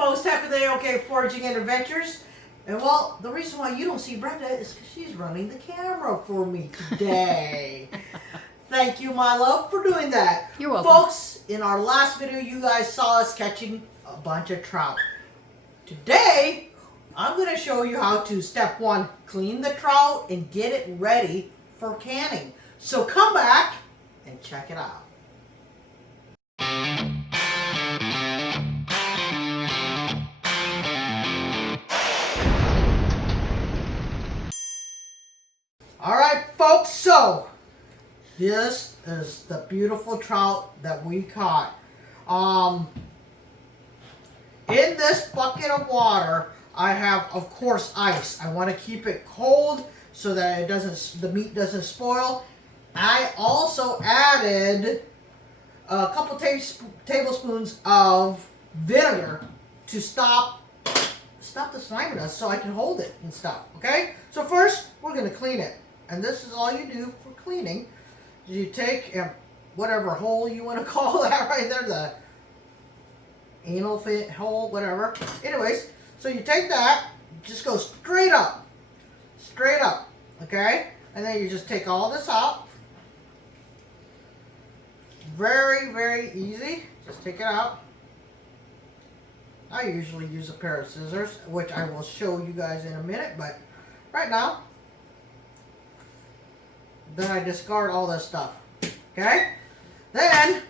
folks, Thack and Brenda, okay, Foraging and Adventures. And well, the reason why you don't see Brenda is because she's running the camera for me today. Thank you, my love, for doing that. You're welcome. Folks, in our last video, you guys saw us catching a bunch of trout. Today, I'm going to show you how to, step one, clean the trout and get it ready for canning. So come back and check it out. Alright folks, so this is the beautiful trout that we caught. In this bucket of water, I have, of course, ice. I want to keep it cold so that the meat doesn't spoil. I also added a couple tablespoons of vinegar to stop the sliminess so I can hold it and stuff, okay? So first, we're going to clean it. And this is all you do for cleaning. You take whatever hole you want to call that right there, the anal fit hole, whatever. Anyways, so you take that, just go straight up, okay? And then you just take all this out. Very, very easy. Just take it out. I usually use a pair of scissors, which I will show you guys in a minute, but right now, then I discard all this stuff, okay? Then,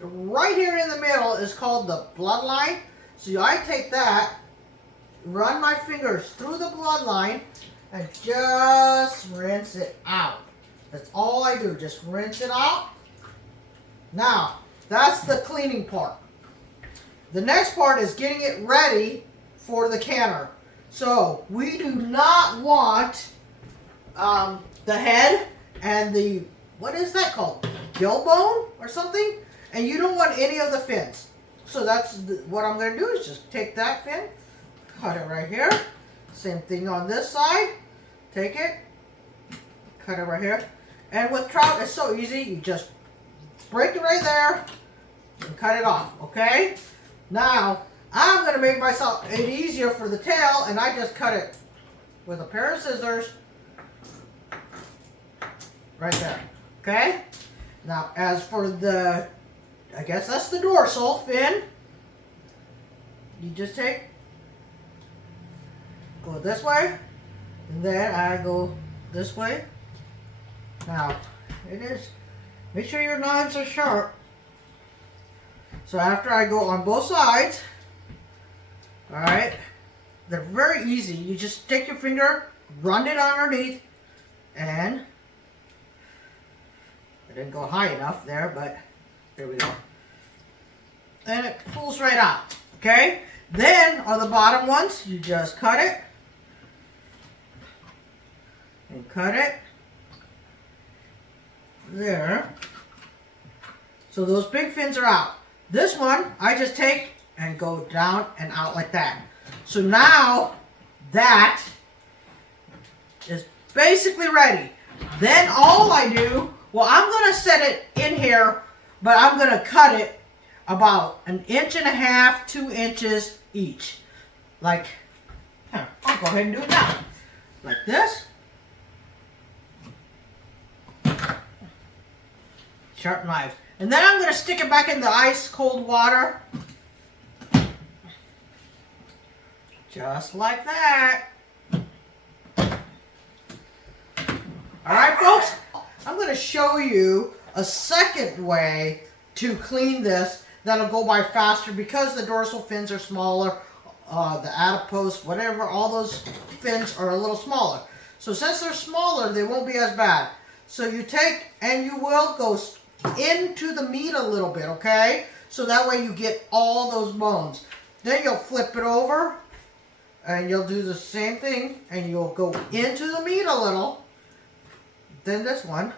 right here in the middle is called the bloodline. So I take that, run my fingers through the bloodline, and just rinse it out. That's all I do, just rinse it out. Now, that's the cleaning part. The next part is getting it ready for the canner. So, we do not want the head and the, what is that called? Gill bone or something? And you don't want any of the fins. So that's what I'm going to do is just take that fin, cut it right here. Same thing on this side. Take it, cut it right here. And with trout, it's so easy. You just break it right there and cut it off, okay? Now, I'm going to make myself it easier for the tail, and I just cut it with a pair of scissors. Right there, okay? Now, as for the, I guess that's the dorsal fin. You just go this way, and then I go this way. Now, make sure your knives are sharp. So after I go on both sides, alright, they're very easy. You just take your finger, run it underneath, and I didn't go high enough there, but there we go. And it pulls right out, okay? Then, on the bottom ones, you just cut it. And cut it. There. So those big fins are out. This one, I just take and go down and out like that. So now, that is basically ready. Then all I do, well, I'm going to set it in here, but I'm going to cut it about 1.5 inches, 2 inches each. Like, here, I'll go ahead and do it now. Like this. Sharp knives. And then I'm going to stick it back in the ice cold water. Just like that. Alright, folks. I'm going to show you a second way to clean this that'll go by faster because the dorsal fins are smaller, the adipose, whatever, all those fins are a little smaller. So since they're smaller, they won't be as bad. So you take and you will go into the meat a little bit, okay? So that way you get all those bones. Then you'll flip it over and you'll do the same thing and you'll go into the meat a little. Then this one,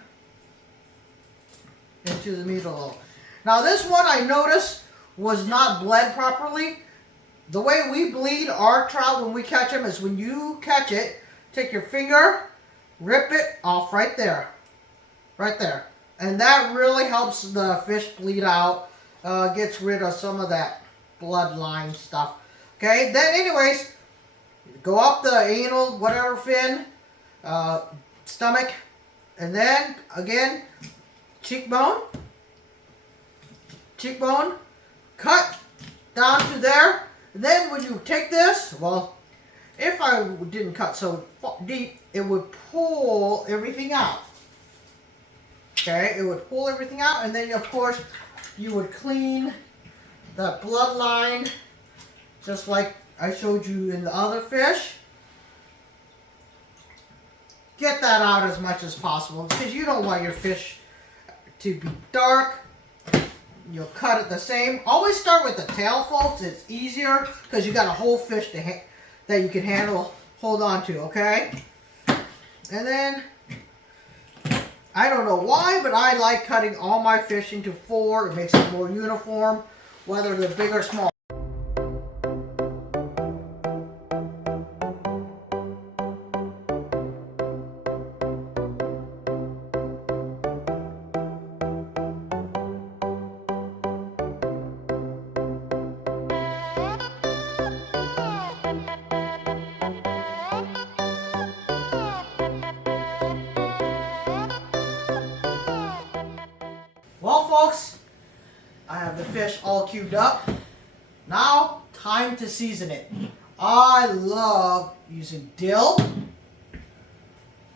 into the meat a little. Now this one I noticed was not bled properly. The way we bleed our trout when we catch them is when you catch it, take your finger, rip it off right there. Right there. And that really helps the fish bleed out, gets rid of some of that bloodline stuff. Okay, then anyways, go up the anal, whatever fin, stomach, and then again, cheekbone, cut down to there. And then when you take this, well, if I didn't cut so deep, it would pull everything out. Okay, it would pull everything out, and then of course you would clean the bloodline just like I showed you in the other fish. Get that out as much as possible because you don't want your fish to be dark. You'll cut it the same. Always start with the tail, folks. It's easier because you got a whole fish that you can hold on to, okay? And then, I don't know why, but I like cutting all my fish into 4. It makes it more uniform, whether they're big or small. Well, folks, I have the fish all cubed up. Now, time to season it. I love using dill,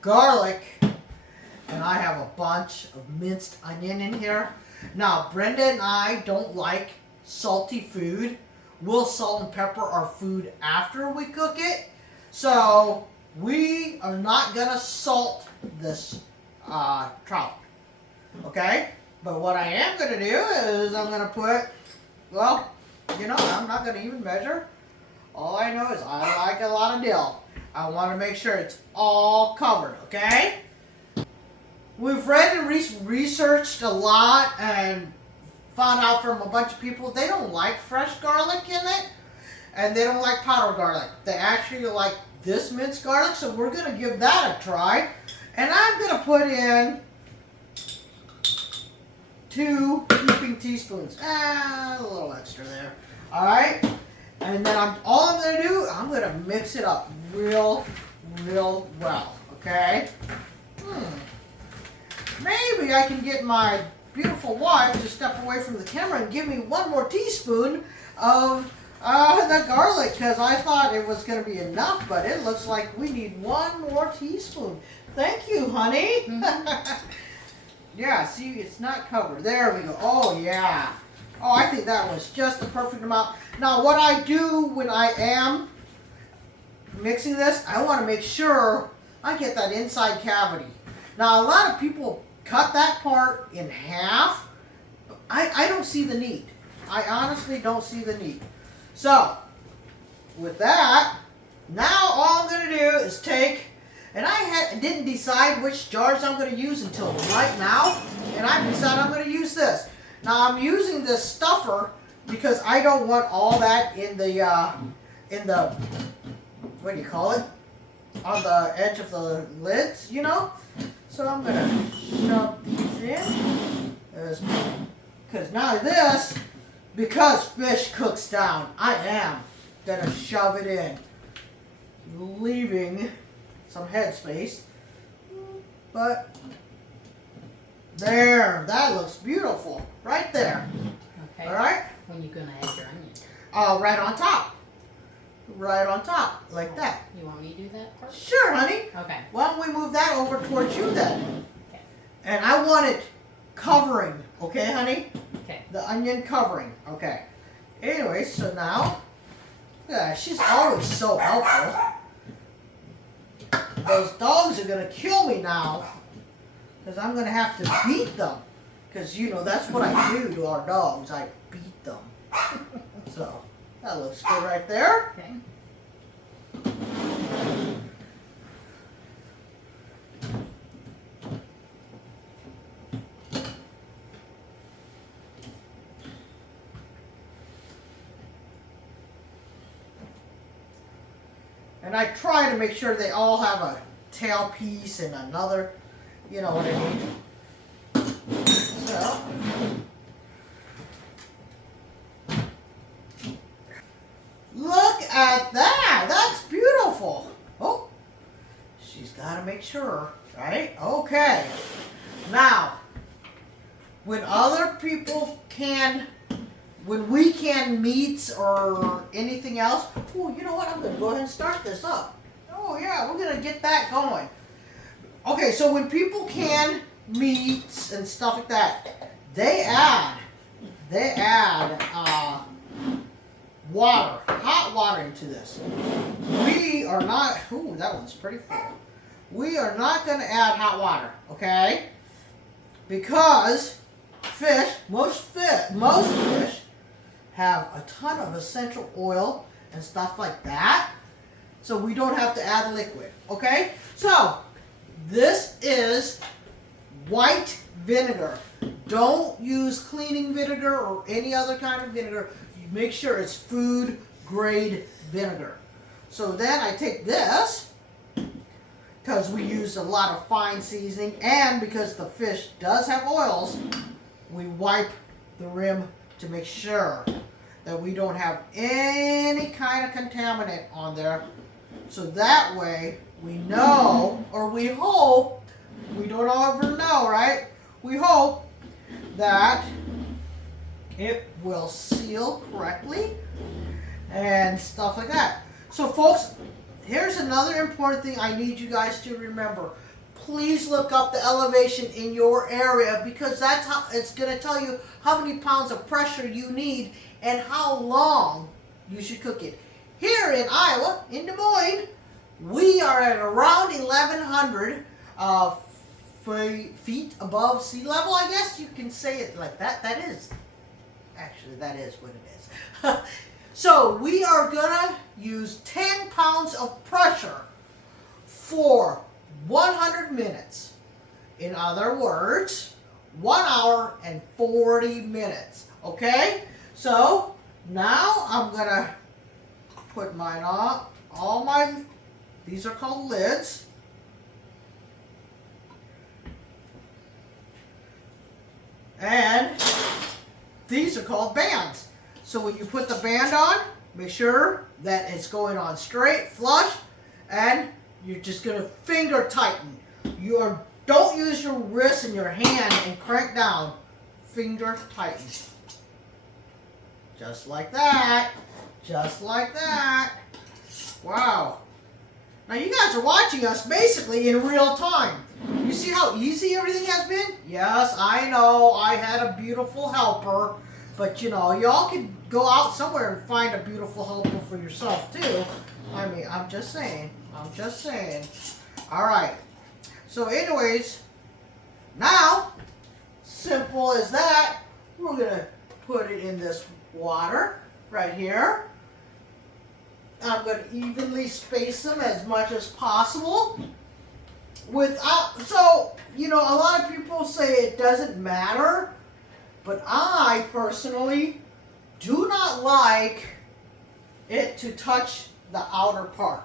garlic, and I have a bunch of minced onion in here. Now, Brenda and I don't like salty food. We'll salt and pepper our food after we cook it. So, we are not going to salt this trout. Okay? But what I am going to do is I'm going to put, well, you know, I'm not going to even measure. All I know is I like a lot of dill. I want to make sure it's all covered, okay? We've read and researched a lot and found out from a bunch of people they don't like fresh garlic in it. And they don't like powdered garlic. They actually like this minced garlic, so we're going to give that a try. And I'm going to put in 2 heaping teaspoons. A little extra there. Alright? And then all I'm going to do, I'm going to mix it up real well. Okay? Maybe I can get my beautiful wife to step away from the camera and give me 1 more teaspoon of the garlic, because I thought it was going to be enough, but it looks like we need 1 more teaspoon. Thank you, honey. Yeah, see, it's not covered. There we go. Oh, yeah. Oh, I think that was just the perfect amount. Now, what I do when I am mixing this, I want to make sure I get that inside cavity. Now, a lot of people cut that part in half. I don't see the need. I honestly don't see the need. So, with that, now all I'm going to do is take, and I didn't decide which jars I'm going to use until right now, and I decided I'm going to use this. Now I'm using this stuffer because I don't want all that in the, what do you call it? On the edge of the lids, you know? So I'm going to shove these in, because now this, because fish cooks down, I am going to shove it in, leaving some headspace. But there, that looks beautiful, right there. Okay. All right. When are you gonna add your onion? Right on top. Right on top, like that. You want me to do that part? Sure, honey. Okay. Why don't we move that over towards you then? Okay. And I want it covering, okay, honey? Okay. The onion covering, okay. Anyway, so now, yeah, she's always so helpful. Those dogs are gonna kill me now, because I'm gonna have to beat them. Because, you know, that's what I do to our dogs. I beat them. So, that looks good right there. Okay. And I try to make sure they all have a tail piece and another, you know what I mean. So, look at that. That's beautiful. Oh, she's got to make sure, right? Okay. Now, when other people can, when we can meats or anything else, oh, you know what? I'm going to go ahead and start this up. Oh, yeah, we're going to get that going. Okay, so when people can meats and stuff like that, they add water, hot water into this. We are not, ooh, that one's pretty full. We are not going to add hot water, okay? Because most fish have a ton of essential oil and stuff like that. So we don't have to add liquid, okay? So this is white vinegar. Don't use cleaning vinegar or any other kind of vinegar. You make sure it's food grade vinegar. So then I take this, because we use a lot of fine seasoning, and because the fish does have oils, we wipe the rim to make sure that we don't have any kind of contaminant on there. So that way we know, or we hope, we don't ever know, right? We hope that it will seal correctly and stuff like that. So folks, here's another important thing I need you guys to remember. Please look up the elevation in your area, because that's how it's going to tell you how many pounds of pressure you need and how long you should cook it. Here in Iowa, in Des Moines, we are at around 1,100 feet above sea level, I guess you can say it like that. That is what it is. So we are gonna use 10 pounds of pressure for 100 minutes. In other words, 1 hour and 40 minutes. Okay? So now I'm gonna put mine on. These are called lids. And these are called bands. So when you put the band on, make sure that it's going on straight, flush, and you're just going to finger tighten. Don't use your wrist and your hand and crank down. Finger tighten. Just like that. Just like that. Wow. Now you guys are watching us basically in real time. You see how easy everything has been? Yes, I know I had a beautiful helper, but you know, y'all can go out somewhere and find a beautiful helper for yourself too. I mean, I'm just saying. All right. So anyways, now, simple as that, we're going to put it in this water right here. I'm going to evenly space them as much as possible. So, you know, a lot of people say it doesn't matter, but I personally do not like it to touch the outer part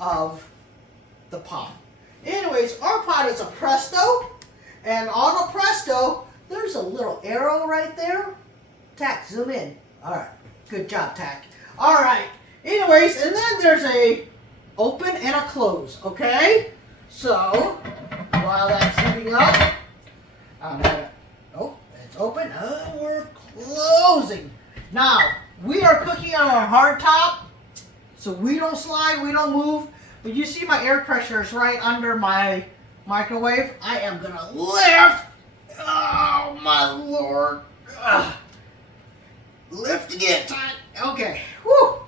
of the pot. Anyways, our pot is a Presto, and on a Presto, there's a little arrow right there. Thack, zoom in. All right, good job, Thack. All right. Anyways, and then there's a open and a close, okay? So, while that's heating up, it's open, we're closing. Now, we are cooking on a hard top, so we don't slide, we don't move, but you see my air pressure is right under my microwave. I am gonna lift, oh my Lord. Lift again, tight, okay, whew.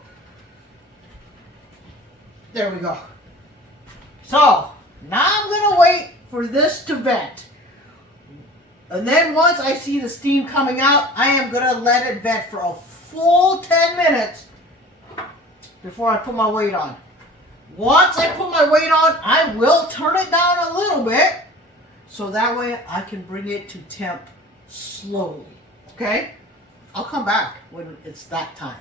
There we go. So, now I'm going to wait for this to vent. And then once I see the steam coming out, I am going to let it vent for a full 10 minutes before I put my weight on. Once I put my weight on, I will turn it down a little bit so that way I can bring it to temp slowly. Okay? I'll come back when it's that time.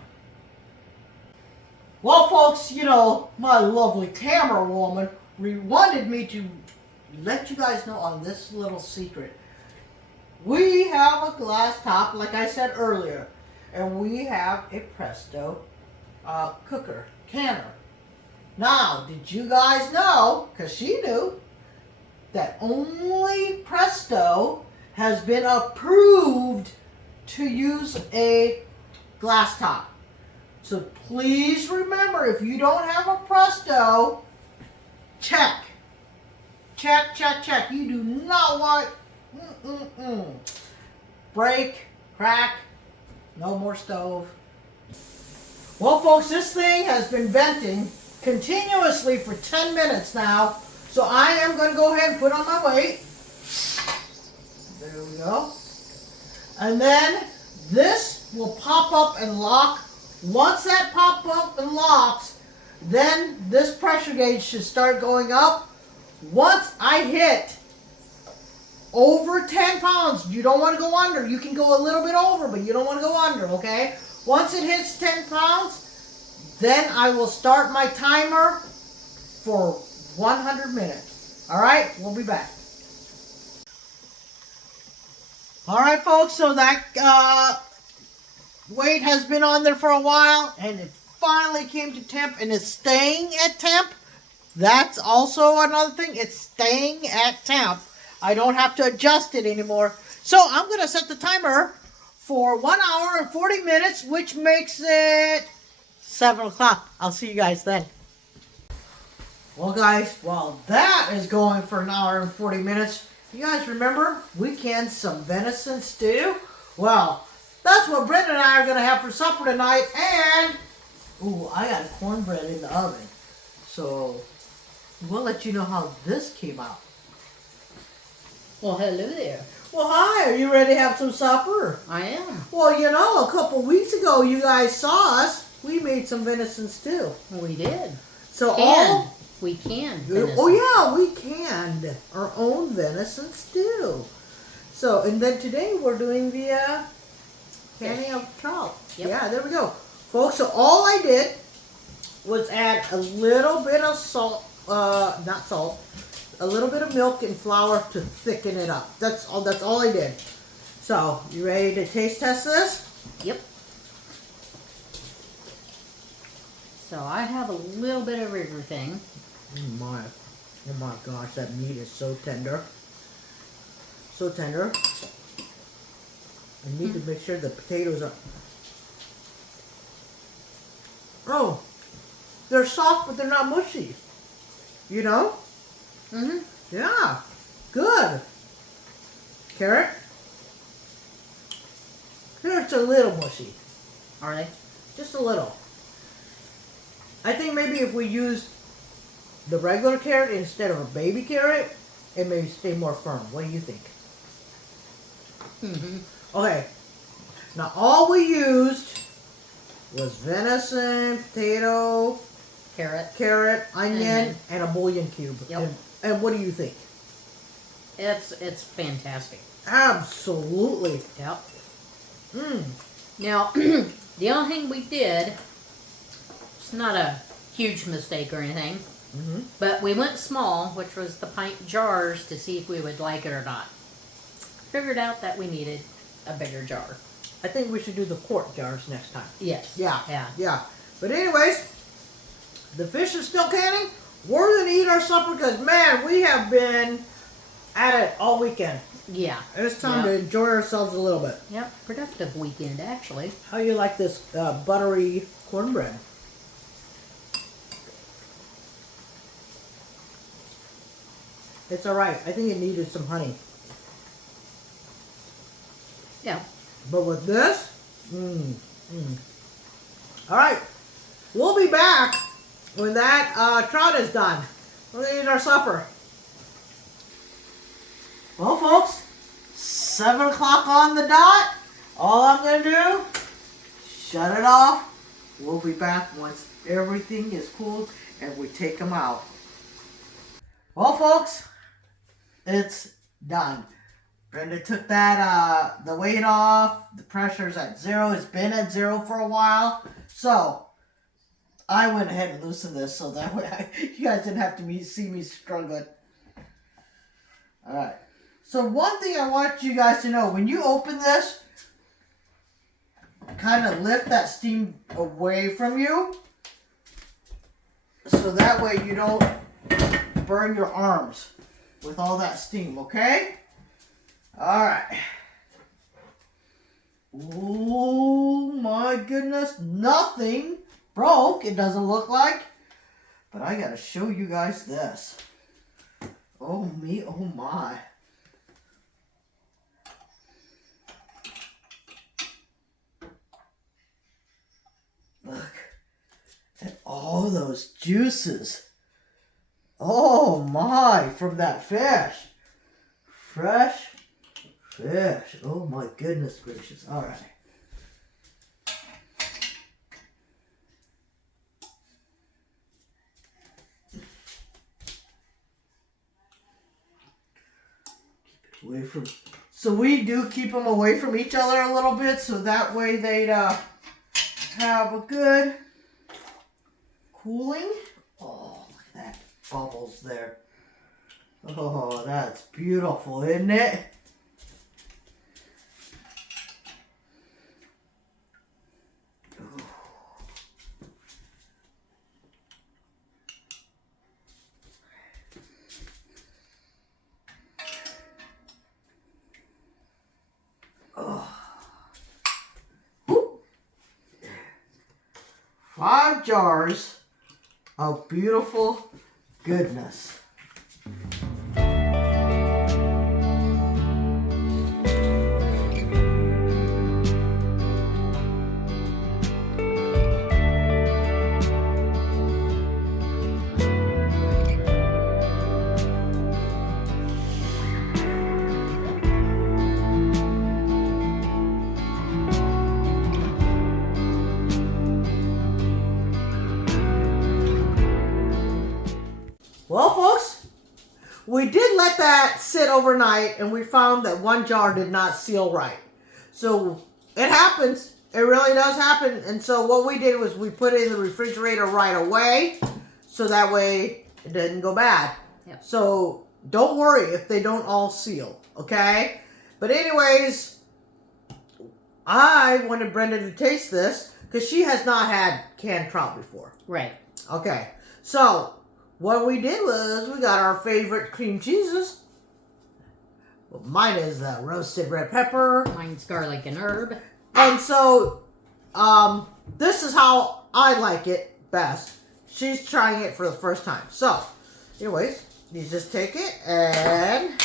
Well, folks, you know, my lovely camera woman wanted me to let you guys know on this little secret. We have a glass top, like I said earlier, and we have a Presto cooker, canner. Now, did you guys know, because she knew, that only Presto has been approved to use a glass top. So please remember, if you don't have a Presto, check. Check, check, check. You do not want break, crack, no more stove. Well, folks, this thing has been venting continuously for 10 minutes now. So I am going to go ahead and put on my weight. There we go. And then this will pop up and lock. Once that pops up and locks, then this pressure gauge should start going up. Once I hit over 10 pounds, you don't want to go under. You can go a little bit over, but you don't want to go under, okay? Once it hits 10 pounds, then I will start my timer for 100 minutes. All right, we'll be back. All right, folks, so that weight has been on there for a while, and it finally came to temp, and it's staying at temp. That's also another thing. It's staying at temp. I don't have to adjust it anymore. So I'm going to set the timer for 1 hour and 40 minutes, which makes it 7 o'clock. I'll see you guys then. Well, guys, while that is going for 1 hour and 40 minutes, you guys remember we canned some venison stew? Well, that's what Brenda and I are going to have for supper tonight. And, ooh, I got cornbread in the oven. So we'll let you know how this came out. Well, hello there. Well, hi, are you ready to have some supper? I am. Well, you know, a couple weeks ago you guys saw us. We made some venison stew. We did. So We canned venison. Oh yeah, we canned our own venison stew. So, and then today we're doing the canning of trout. Yep. Yeah, there we go. Folks, so all I did was add a little bit of salt, not salt, a little bit of milk and flour to thicken it up. That's all I did. So, you ready to taste test this? Yep. So I have a little bit of everything. Oh my gosh, that meat is so tender. So tender. I need to make sure the potatoes are... Oh, they're soft, but they're not mushy. You know? Mm-hmm. Yeah, good. Carrot? Carrots are a little mushy. Are they? Just a little. I think maybe if we used the regular carrot instead of a baby carrot, it may stay more firm. What do you think? Mm-hmm. Okay. Now all we used was venison, potato, Carrot. onion, and a bouillon cube. Yep. And what do you think? It's fantastic. Absolutely. Yep. Mmm. Now, the only thing we did, it's not a huge mistake or anything, but we went small, which was the pint jars, to see if we would like it or not. Figured out that we needed a bigger jar. I think we should do the quart jars next time. Yes. Yeah. Yeah. Yeah. But anyways, the fish is still canning. We're going to eat our supper because, man, we have been at it all weekend. Yeah. It's time to enjoy ourselves a little bit. Yep. Productive weekend, actually. How you like this buttery cornbread? It's all right. I think it needed some honey. Yeah. But with this, All right. We'll be back when that trout is done. We're going to eat our supper. Well, folks, 7 o'clock on the dot. All I'm going to do, shut it off. We'll be back once everything is cooled and we take them out. Well, folks, it's done. Brenda took that, the weight off. The pressure's at 0. It's been at 0 for a while. So, I went ahead and loosened this so that way you guys didn't have to see me struggling. Alright. So one thing I want you guys to know, when you open this, kind of lift that steam away from you. So that way you don't burn your arms with all that steam, okay? Alright. Oh my goodness, nothing broke, it doesn't look like. But I gotta show you guys this. Oh me, oh my. Look at all those juices. Oh my, from that fish. Fresh fish. Oh my goodness gracious. All right. Keep it away from. So we do keep them away from each other a little bit, so that way they'd have a good cooling. Oh, look at that bubbles there. Oh, that's beautiful, isn't it? Oh. 5 jars of beautiful goodness. Well, folks, we did let that sit overnight, and we found that 1 jar did not seal right. So it happens. It really does happen. And so what we did was we put it in the refrigerator right away, so that way it didn't go bad. Yep. So don't worry if they don't all seal, okay? But anyways, I wanted Brenda to taste this because she has not had canned trout before. Right. Okay, so what we did was we got our favorite cream cheeses. Well, mine is roasted red pepper. Mine's garlic and herb. And so, this is how I like it best. She's trying it for the first time. So, anyways, you just take it and...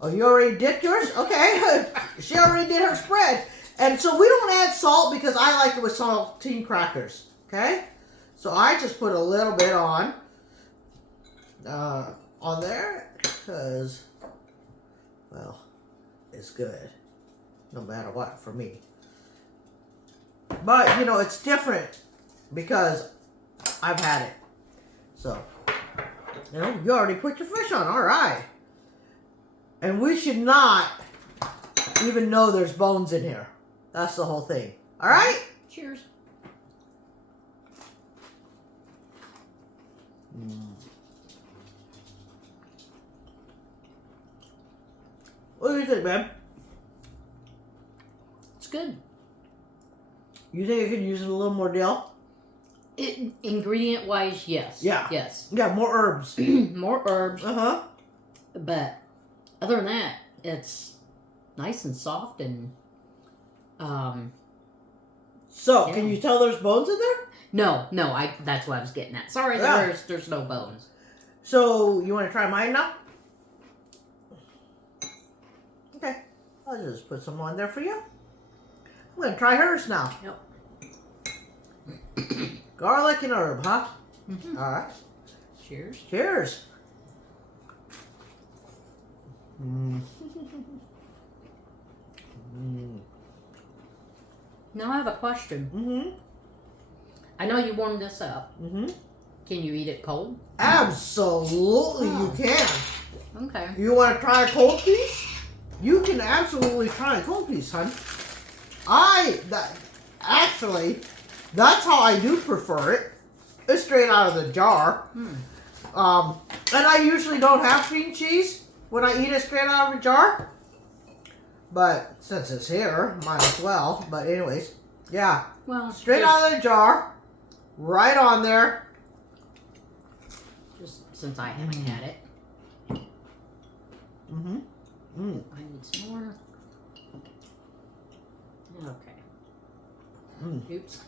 Oh, you already dipped yours? Okay. She already did her spread. And so we don't add salt because I like it with saltine crackers. Okay? So I just put a little bit on there because, well, it's good no matter what for me. But, you know, it's different because I've had it. So, you know, you already put your fish on. All right. And we should not even know there's bones in here. That's the whole thing. All right? Cheers. What do you think, man? It's good. You think I could use a little more dill? Ingredient wise, yes. Yeah. Yes. Yeah, more herbs. More herbs. Uh-huh. But other than that, it's nice and soft and So, yeah. can you tell there's bones in there? No, that's what I was getting at. Sorry, Yeah. there's no bones. So, you want to try mine now? Okay. I'll just put some on there for you. I'm going to try hers now. Yep. Garlic and herb, huh? Mm-hmm. All right. Cheers. Cheers. Mm. Now I have a question. Mm-hmm. I know you warmed this up. Mm-hmm. Can you eat it cold? Absolutely, you can. Okay. You want to try a cold piece? You can absolutely try a cold piece, hon. Actually, that's how I do prefer it. It's straight out of the jar. And I usually don't have cream cheese when I eat it straight out of a jar. But since it's here, might as well. But anyways, yeah. Well, Straight out of the jar. Right on there. Just since I haven't had it. Mm-hmm. Mm. I need some more. Okay. Mm. Oops.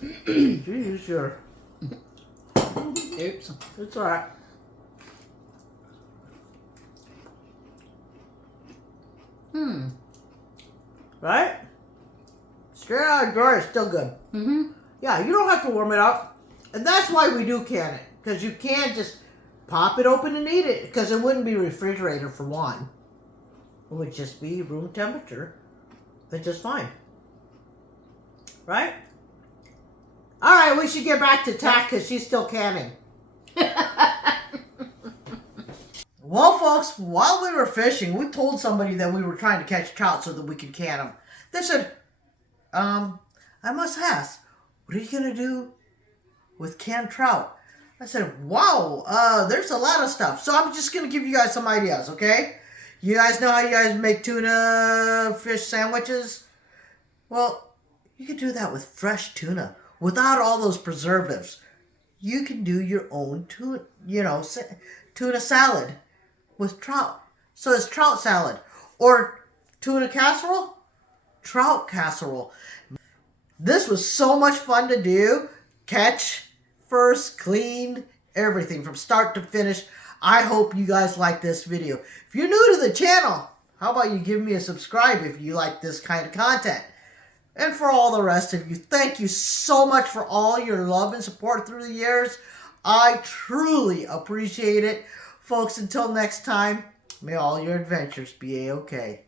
Jeez, sure. Oops. It's alright. Right? Straight out of the jar is still good. Mm-hmm. Yeah, you don't have to warm it up. And that's why we do can it. Because you can't just pop it open and eat it. Because it wouldn't be refrigerated for one. It would just be room temperature. That's just fine. Right? Alright, we should get back to Thack because she's still canning. Well, folks, while we were fishing, we told somebody that we were trying to catch trout so that we could can them. They said, I must ask, what are you going to do with canned trout? I said, wow, there's a lot of stuff. So I'm just going to give you guys some ideas, okay? You guys know how you guys make tuna fish sandwiches? Well, you can do that with fresh tuna without all those preservatives. You can do your own tuna, tuna salad with trout. So it's trout salad. Or tuna casserole, trout casserole. This was so much fun to do. Catch, first, clean, everything from start to finish. I hope you guys like this video. If you're new to the channel, how about you give me a subscribe if you like this kind of content. And for all the rest of you, thank you so much for all your love and support through the years. I truly appreciate it. Folks, until next time, may all your adventures be A-OK.